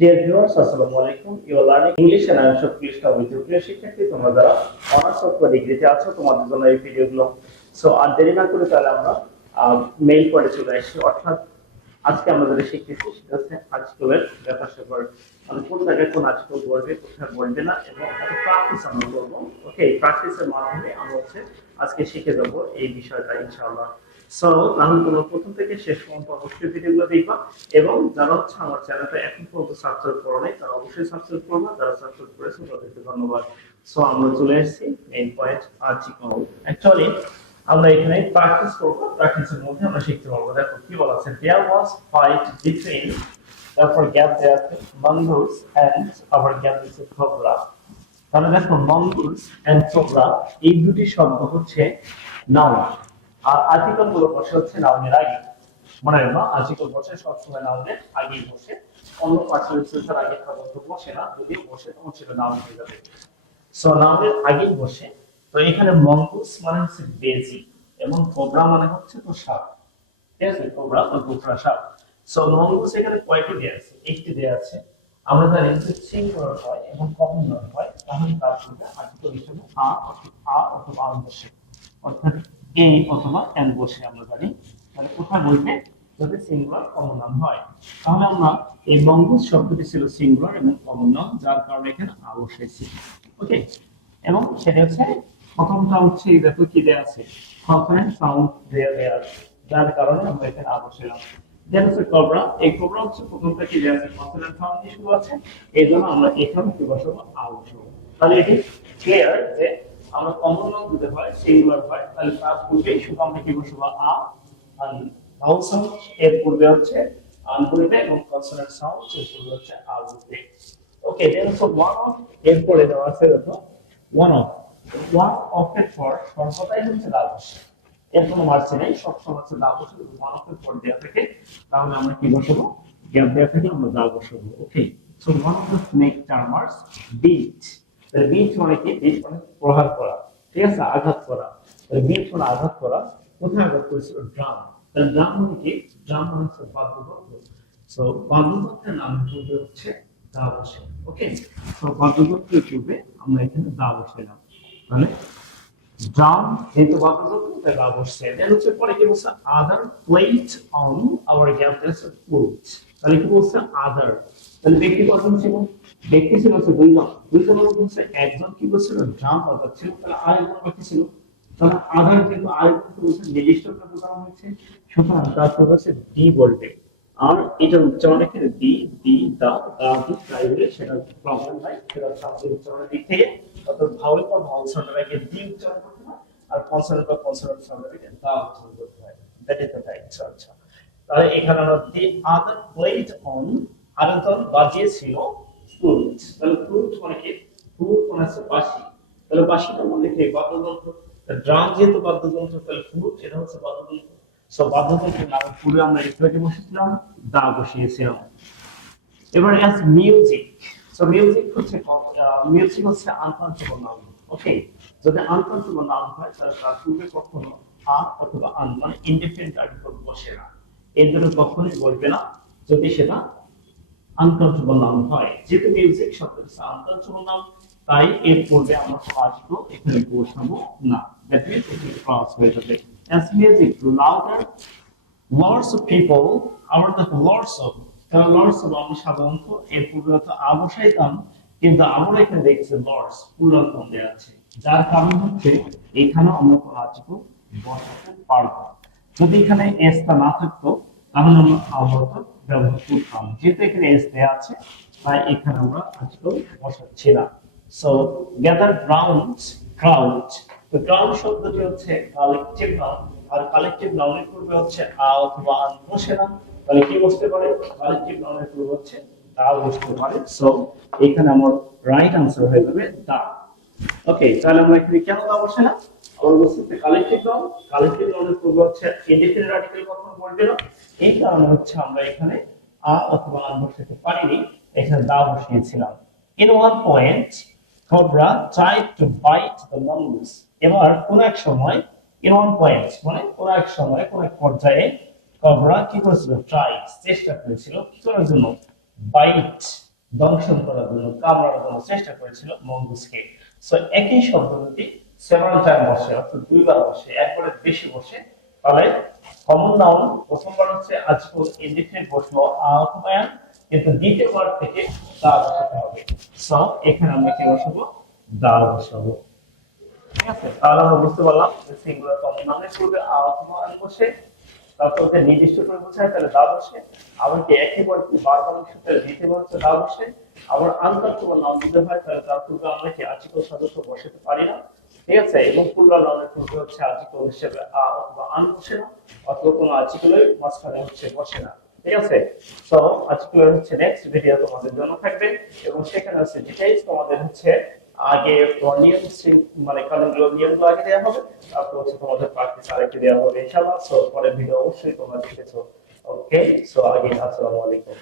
Deer viewers, আসসালামু আলাইকুম। You are learning English and I am Shafiqul Islam with you. প্রিয় শিক্ষার্থী, তোমরা যারা অনার্স অথবা ডিগ্রিতে আছো, তোমাদের জন্য এই ভিডিওগুলো। সো আর দেরি না করে তাহলে আমরা মেইল পড়ে চলে আসি। অর্থাৎ আজকে আমরা যেটা শিখতেছি সেটা হচ্ছে আর্টিকেলের ব্যাপার স্যাপার, মানে কোন জায়গায় কোন আর্টিকেল বলবে, কোথায় বলবে না, এবং একটা প্র্যাকটিস আমরা করবো। ওকে, এই প্র্যাকটিসের মাধ্যমে আমরা আজকে শিখে যাবো এই বিষয়টা ইনশাআল্লাহ। সো তাহলে তোমরা প্রথম থেকে শেষ পর্যন্ত অবশ্যই ভিডিওগুলো দেখবা, এবং যারা আমার চ্যানেলটা এখন পর্যন্ত সাবস্ক্রাইব করো নাই তারা অবশ্যই সাবস্ক্রাইব করবা, যারা সাবস্ক্রাইব করেছো তাদেরকে ধন্যবাদ। সো আমরা চলে এসেছি মেইন পয়েন্ট আর্টিকেল। অ্যাকচুয়ালি আমরা এখানে প্র্যাকটিস করবো, প্র্যাকটিসের মধ্যে আমরা শিখতে পারবো। দেখো কি বলা আছে, দেয়ার ওয়াজ ফাইট বিটুইন, তারপর গ্যাপ দেয়া আছে মঙ্গুস এন্ড, আবার গ্যাপ দিচ্ছে কোবরা। তাহলে দেখো মঙ্গুস এন্ড কোবরা এই দুটি শব্দ হচ্ছে নাউন, আর আর্টিকেল গুলো বসে হচ্ছে নাউনের আগে। মনে রাখবা, আর্টিকেল বসে সবসময় নাউনের আগেই বসে, অন্য পার্সোনাল সেন্সর আগে সাধারণত বসে না, যদি বসে তখন সেটা নাউন হয়ে যাবে। সো নাউনের আগেই বসে। তো এখানে মঙ্গুস মানে হচ্ছে বেজি, এবং কোবরা মানে হচ্ছে তো সাপ। ঠিক আছে, কোবরা বা কোবরা সাপ। সো মঙ্গুস এখানে কয়টি দেয়া আছে? একটি দেয়া আছে। আমরা জানি যে সিঙ্গুলার হয় এবং কমন হয়, তাহলে তার সাথে আর্টিকেল হিসেবে আ অথবা আন বসে, অর্থাৎ এ অথবা এন বসে। আমরা জানি তাহলে কোথায় বলবে, যদি সিঙ্গুলার কমন নাম হয়। তাহলে আমরা এই মঙ্গুস শব্দটি ছিল সিঙ্গুলার এবং কমন নাম, যার কারণে এখানে আ বসেছি। ওকে, এবং সেটা হচ্ছে প্রথমটা হচ্ছে এই দেখো কি দেয়া আছে, কনসোনেন্ট সাউন্ড দেয়া আছে, যার কারণে আমরা এখানে আ বসালাম। দেন হচ্ছে কোবরা, এই কোবরা হচ্ছে প্রথমটা কি দেয়া আছে, কনসোনেন্ট সাউন্ড দিয়ে শুরু আছে, এই জন্য আমরা এখানে কি বসাবো, আ বসাবো। তাহলে এটি ক্লিয়ার যে আমরা কমন নাউন যদি হয়, সিঙ্গুলার হয়, তাহলে তার পূর্বে শুধু আমরা কি বসাবো, আ। আর ভাউল সাউন্ড এর পূর্বে হচ্ছে আন বলবে, এবং কনসোনেন্ট সাউন্ড এর পূর্বে হচ্ছে আ বলবে। ওকে, দেন হচ্ছে ওয়ান অফ, এরপরে দেওয়া আছে দেখো ওয়ান অফ। ওয়ান অফ এর পর সর্বদাই হচ্ছে দা বসে, এর কোনো মার্জি নেই, সবসময় হচ্ছে দা বসে। যদি ওয়ান অফ এর পর দেওয়া থাকে তাহলে আমরা কি বসাবো, গ্যাপ দেওয়া থাকে আমরা দা বসাবো। Okay, so one of the snake charmers beat. Beat মানে কি, বিট মানে প্রহার করা, ঠিক আছে, আঘাত করা। বিট মানে আঘাত করা, কোথায় আঘাত করেছিল, ড্রাম। তাহলে ড্রাম মানে কি, ড্রাম মানে হচ্ছে বাদ্যযন্ত্র। সো বাদ্যযন্ত্রের নাম হচ্ছে দা বসে। ওকে, তো বাদ্যযন্ত্রের পূর্বে আমরা এখানে দা বসাইলাম। তাহলে ড্রাম যেহেতু বাদ্যযন্ত্র তাই দা বসছে। দেন হচ্ছে পরে কি বলছে, other plate on our gap their foot. তাহলে কি বলছে, আদার। তাহলে ব্যক্তি কজন ছিল, ব্যক্তি ছিল হচ্ছে দুইজন। দুইজনের মধ্যে হচ্ছে একজন কি করছিল, ড্রাম বাজাচ্ছিল, তাহলে আরেকজন বাকি ছিল। তাহলে আদার যেহেতু আরেকজন বলছে নির্দিষ্ট একটা বোঝানো হয়েছে, সুতরাং তার প্রকার হচ্ছে ডি বলবে। আর এটার উচ্চারণ এখানে ডি, ডি, দা, দা দি, তাই বলে সেটা প্রবলেম নাই, সেটা হচ্ছে আমাদের উচ্চারণের দিক থেকে। অর্থাৎ ভাওয়েল পর ভাওয়েল সাউন্ডের আগে ডি উচ্চারণ করতে হয়, আর কনসোনেন্ট পর কনসোনেন্ট সাউন্ডের আগে দা উচ্চারণ করতে হয়। That is the right. আচ্ছা, তাহলে এখানে আমরা দি আদার প্লেট অন, আরেকজন বাজিয়েছিল ফ্লুট। তাহলে ফ্লুট মানে কি, ফ্লুট মানে হচ্ছে বাঁশি। তাহলে বাঁশিটা মানে কি, বাদ্যযন্ত্র। ড্রাম যেহেতু বাদ্যযন্ত্র, তাহলে ফ্লুট এটা হচ্ছে বাদ্যযন্ত্র। সো বাদ্যযন্ত্রের নামের পূর্বে আমরা এখানে বসেছিলাম, দা বসিয়েছিলাম। এবার অ্যাজ মিউজিক। সো মিউজিক হচ্ছে মিউজিক হচ্ছে আনকাউন্টেবল নাউন। ওকে, যদি আনকাউন্টেবল নাউন হয় তাহলে তার পূর্বে কখনো আ অথবা আন মানে ইনডিফিনিট আর্টিকেল বসে না, এর জন্য কখনোই বলবে না যদি সেটা আনকাউন্টেবল নাউন হয়। যেহেতু মিউজিক শব্দটা আনকাউন্টেবল নাউন, তাই এর পূর্বে আমরা আসবো এখানে বসাবো না। দ্যাট মিন্স এটি ক্রস হয়ে যাবে। As music louder, lots of people, আমরা দেখো lots of, কারণ lots of আমরা সাধারণত এর পূর্বে হয়তো আ বসাইতাম, কিন্তু আমরা এখানে দেখছি lots প্লুরাল ফর্ম দেওয়া আছে, যার কারণ হচ্ছে এখানে আমরা কোনো আর্টিকেল বসাতে পারবো। যদি এখানে এস টা না থাকতো তাহলে আমরা আবর্ত ব্যবহার করতাম। যেহেতু এখানে এস দেওয়া আছে তাই এখানে আমরা আর্টিকেল বসাচ্ছি না। So gather ground, crowd. তো ক্রাউড শব্দটি হচ্ছে কালেকটিভ নাউন, আর কালেকটিভ নাউনের পূর্বে হচ্ছে আ অথবা আন বসে না, তাহলে কি বসতে পারে, কালেকটিভ নাউনের পূর্বে হচ্ছে দা বসতে পারে। সো এখানে আমার রাইট আনসার হয়ে যাবে দা। ওকে, তাহলে আমরা এখানে কেন দা বসে না, আমরা বলছি কালেকটিভ নাউন, কালেকটিভ নাউনের পূর্বে হচ্ছে ইনডিফিনিট আর্টিকেল কখনো বলবে না, এই কারণে হচ্ছে আমরা এখানে আ অথবা আন বসাতে পারিনি, এখানে দা বসিয়েছিলাম। In one point cobra tried to bite the mongoose। এবার কোন এক সময়, in one point মানে কোন এক সময়, কোন এক পর্যায়ে কোবরা কি করেছিল, ট্রাই চেষ্টা করেছিল কি করার জন্য, বাইট দংশন করার জন্য, কামড়ানোর জন্য চেষ্টা করেছিল মঙ্গুসকে। সো একই শব্দ যদি সেভারাল টাইম বসে, অর্থাৎ দুইবার বসে, একবারে বেশি বসে, তাহলে কমন নাউন প্রথমবার হচ্ছে আজকুল ইনডিফিনিট বসলো অথবা am, কিন্তু দ্বিতীয়বার থেকে দা বসাতে হবে। সো এখানে আমরা কি বসাবো? দা বসাবো। ঠিক আছে, তাহলে আমরা বুঝতে পারলাম যে সিঙ্গুলার কমন নাউনের পূর্বে অথবা am বসে, তারপর হচ্ছে নির্দিষ্ট করে বোঝায় তাহলে দা বসে, আবার কি একই বার বারবার বসে দ্বিতীয়বার হচ্ছে দা বসে, আবার আনকার্যকর নাউন যদি হয় তাহলে তার পূর্বে আমরা কি আর্টিকেল সদস্য বসাতে পারি না। ঠিক আছে, এবং প্লুরাল নাউনের পূর্বে হচ্ছে আর্টিকেল হিসেবে আ অথবা আন বসে না, অথবা কোনো আর্টিকেলের মাঝখানে হচ্ছে বসে না। ঠিক আছে, তো আজকের হচ্ছে নেক্সট ভিডিও তোমাদের জন্য থাকবে, এবং সেখানে হচ্ছে ডিটেইলস তোমাদের হচ্ছে আগে নিয়ম মানে কানুনগুলো নিয়মগুলো আগে দেওয়া হবে, তারপর হচ্ছে তোমাদের প্র্যাকটিস আরেকটি দেওয়া হবে ইনশাআল্লাহ। সো পরের ভিডিও অবশ্যই তোমরা দেখেছো। ওকে, সো আগে আসসালামু আলাইকুম।